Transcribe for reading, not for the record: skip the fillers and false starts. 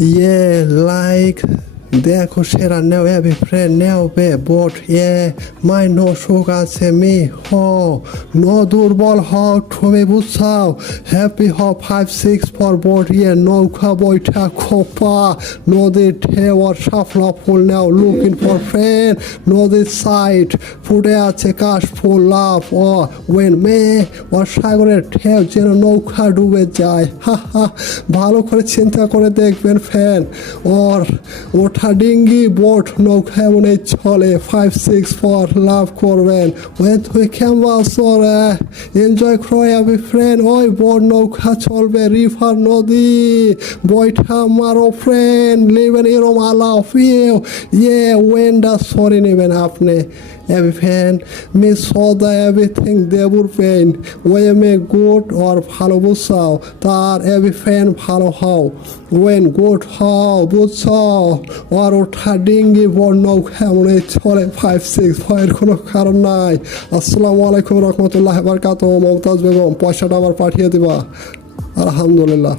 Yeah, like দেখো সেরা নেও every friend নেও বে বোট মাই নো শোক আছে মি হ নো দুর্বল হও তুমি বুঝছাও হ্যাপি হ 5-6 ফর বোট নৌকা বৈঠা খোপা নদীর ঢেউ আর সাফলা ফুল নেও লুকিং ফর ফ্রেন্ড নদীর সাইড ফুটে আছে কাশ ফুল লাভ ও ওয়েন মে ও সাগরের ঢেউ যেন নৌকা ডুবে যায় হা হা ভালো করে চিন্তা করে দেখবেন ফ্যান ওর ওঠা ডিঙ্গি বোট নৌকা এমনই চলে 5-6 ফর লাভ করবেন ওয়েন তুই ক্যাম্বাস ওরে এনজয় ক্রয় আবি ফ্রেন্ড ওই বোট নৌকা চলবে রিভার নদী বৈঠা মারো ফ্রেন্ড লিভেন এরম আলাও ফিউ ওয়েন্ডা সরি নেবেন আপনি every fan may saw the everything they would pain way May good or ভালো বুঝছাও তার every fan ভালো হও when good হও বুঝছাও আর ওঠা ডিঙ্গি বড় নৌকা মনে চলে 5-6 ভয়ের কোনো কারণ নাই আসসালামু আলাইকুম রহমতুল্লাহ বারকাতুহু মমতাজ বেগম পয়সাটা আবার পাঠিয়ে দিবা আলহামদুলিল্লাহ